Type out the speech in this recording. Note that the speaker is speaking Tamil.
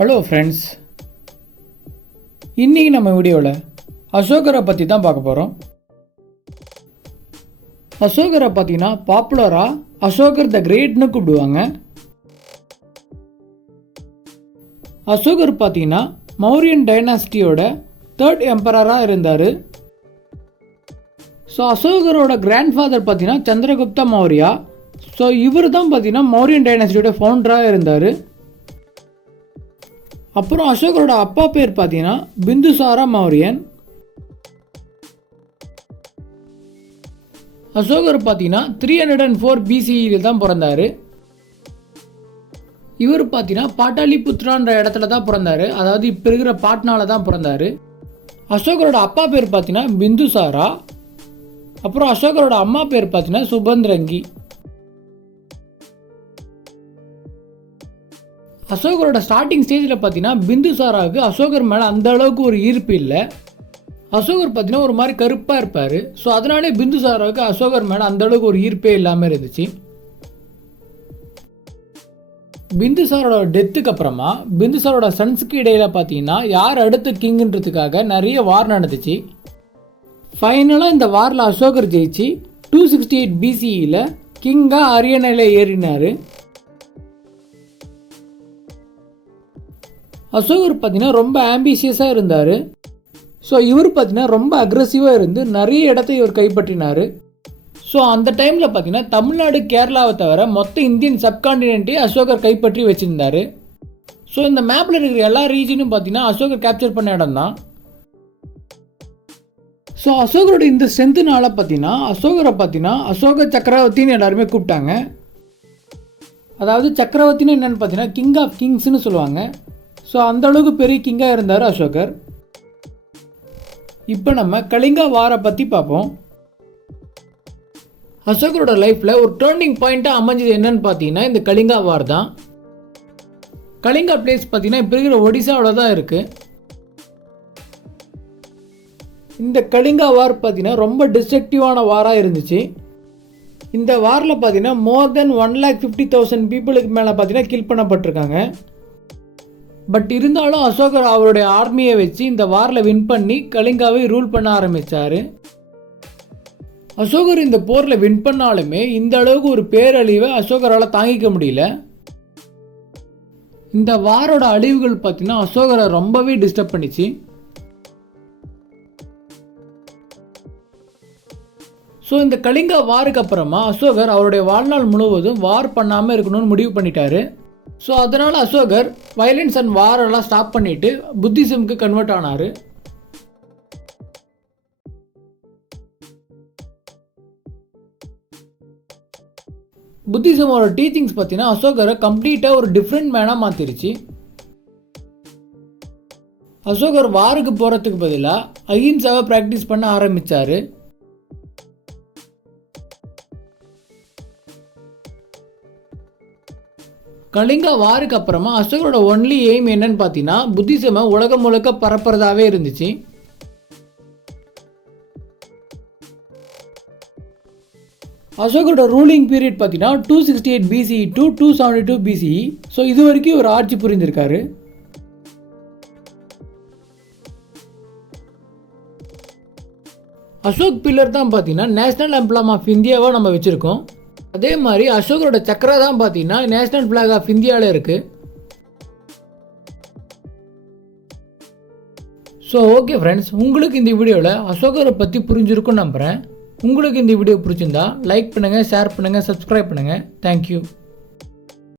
ஹலோ ஃப்ரெண்ட்ஸ், இன்றைக்கி நம்ம வீடியோவில் அசோகரை பற்றி தான் பார்க்க போகிறோம். அசோகரை பார்த்தீங்கன்னா பாப்புலராக அசோகர் த கிரேட்னு கூப்பிடுவாங்க. அசோகர் பார்த்தீங்கன்னா மௌரியன் டைனாஸ்டியோட 3rd எம்பரராக இருந்தார். ஸோ அசோகரோட கிராண்ட்ஃபாதர் பார்த்தீங்கன்னா சந்திரகுப்த மௌரியா. ஸோ இவர் தான் பார்த்தீங்கன்னா மௌரியன் டைனாஸ்டியோட ஃபவுண்டராக இருந்தார். அப்புறம் அசோகரோட அப்பா பேர் பார்த்தீங்கன்னா பிந்துசாரா மௌரியன். அசோகர் பார்த்தீங்கன்னா 304 BCE தான் பிறந்தார். இவர் பார்த்தீங்கன்னா பாட்டாலிபுத்ரான்ற இடத்துல தான் பிறந்தார். அதாவது இப்போ இருக்கிற பாட்னால தான் பிறந்தார். அசோகரோட அப்பா பேர் பார்த்தீங்கன்னா பிந்துசாரா. அப்புறம் அசோகரோட அம்மா பேர் பார்த்தீங்கன்னா சுபந்திரங்கி. அசோகரோட ஸ்டார்டிங் ஸ்டேஜில் பார்த்தீங்கன்னா பிந்துசாராவுக்கு அசோகர் மேலே அந்த அளவுக்கு ஒரு ஈர்ப்பு இல்லை. அசோகர் பார்த்தீங்கன்னா ஒரு மாதிரி கருப்பாக இருப்பார். ஸோ அதனாலே பிந்துசாராவுக்கு அசோகர் மேலே அந்த அளவுக்கு ஒரு ஈர்ப்பே இல்லாமல் இருந்துச்சு. பிந்துசாரோட டெத்துக்கு அப்புறமா பிந்துசாரோட சன்ஸுக்கு இடையில பார்த்தீங்கன்னா யார் அடுத்த கிங்குன்றதுக்காக நிறைய வார் நடந்துச்சு. ஃபைனலாக இந்த வாரில் அசோகர் ஜெயிச்சு 268 BCEல கிங்காக அரியணையில் ஏறினார். அசோகர் பார்த்தீங்கன்னா ரொம்ப ஆம்பிஷியஸாக இருந்தார். ஸோ இவர் பார்த்தீங்கன்னா ரொம்ப அக்ரெசிவாக இருந்து நிறைய இடத்த இவர் கைப்பற்றினார். ஸோ அந்த டைமில் பார்த்தீங்கன்னா தமிழ்நாடு, கேரளாவை தவிர மொத்த இந்தியன் சப்கான்டினென்ட்டே அசோகர் கைப்பற்றி வச்சுருந்தார். ஸோ இந்த மேப்பில் இருக்கிற எல்லா ரீஜனும் பார்த்தீங்கன்னா அசோகர் கேப்சர் பண்ண இடம் தான். ஸோ அசோகரோட இந்த ஸ்ட்ரென்த்துனால பார்த்தீங்கன்னா அசோகரை பார்த்தீங்கன்னா அசோக சக்கரவர்த்தின்னு எல்லாருமே கூப்பிட்டாங்க. அதாவது சக்கரவர்த்தின்னு என்னென்னு பார்த்தீங்கன்னா கிங் ஆஃப் கிங்ஸ்னு சொல்லுவாங்க. ஸோ அந்தளவுக்கு பெரிய கிங்காக இருந்தார் அசோகர். இப்போ நம்ம கலிங்கா வாரை பற்றி பார்ப்போம். அசோகரோட லைஃப்பில் ஒரு டேர்னிங் பாயிண்ட்டாக அமைஞ்சது என்னன்னு பார்த்தீங்கன்னா இந்த கலிங்கா வார் தான். கலிங்கா பிளேஸ் பார்த்தீங்கன்னா இப்போ இருக்கிற ஒடிசாவில் தான் இருக்குது. இந்த கலிங்கா வார் பார்த்தீங்கன்னா ரொம்ப டிஸ்ட்ரக்டிவான வாராக இருந்துச்சு. இந்த வாரில் பார்த்தீங்கன்னா மோர் தென் 1,50,000 பீப்புளுக்கு மேலே பார்த்தீங்கன்னா கில் பண்ணப்பட்டிருக்காங்க. பட் இருந்தாலும் அசோகர் அவருடைய ஆர்மியை வச்சு இந்த வாரில் வின் பண்ணி கலிங்காவை ரூல் பண்ண ஆரம்பித்தார். அசோகர் இந்த போரில் வின் பண்ணாலுமே இந்த அளவுக்கு ஒரு பேரழிவை அசோகரால் தாங்கிக்க முடியல. இந்த வாரோட அழிவுகள் பார்த்தீங்கன்னா அசோகரை ரொம்பவே டிஸ்டர்ப் பண்ணிச்சு. ஸோ இந்த கலிங்கா வாருக்கு அப்புறமா அசோகர் அவருடைய வாழ்நாள் முழுவதும் வார் பண்ணாமல் இருக்கணும்னு முடிவு பண்ணிட்டாரு. ஸோ அதனால் அசோகர் வயலன்ஸ் அண்ட் வாரெல்லாம் ஸ்டாப் பண்ணிவிட்டு புத்திசம்க்கு கன்வெர்ட் ஆனார். புத்திசமோட டீச்சிங்ஸ் பார்த்தீங்கன்னா அசோகரை கம்ப்ளீட்டாக ஒரு டிஃப்ரெண்ட் மேனாக மாற்றிருச்சு. அசோகர் வாருக்கு போகிறதுக்கு பதிலாக அஹிம்சாவை ப்ராக்டிஸ் பண்ண ஆரம்பித்தார். கலிங்கா வாருக்கு அப்புறமா அசோகரோட ஒன்லி எய்ம் என்னன்னு பார்த்தீங்கன்னா புத்திசமை உலகம் முழுக்க பரப்புறதாவே இருந்துச்சு. அசோகரோட ரூலிங் பீரியட் பார்த்தீங்கன்னா 268 BCE to 272 BCE. ஸோ இது வரைக்கும் ஒரு ஆட்சி புரிந்திருக்காரு. அசோக் பில்லர் தான் பார்த்தீங்கன்னா நேஷனல் எம்ப்ளம் ஆஃப் இந்தியாவாக நம்ம வச்சுருக்கோம். அதே மாதிரி அசோகரோட சக்கரா தான் பார்த்தீங்கன்னா நேஷனல் ஃப்ளாக் ஆஃப் இந்தியாவில் இருக்குது. ஸோ ஓகே ஃப்ரெண்ட்ஸ், உங்களுக்கு இந்த வீடியோவில் அசோகரை பற்றி புரிஞ்சிருக்குன்னு நம்புகிறேன். உங்களுக்கு இந்த வீடியோ பிடிச்சிருந்தா லைக் பண்ணுங்கள், ஷேர் பண்ணுங்கள், சப்ஸ்கிரைப் பண்ணுங்கள். தேங்க்யூ.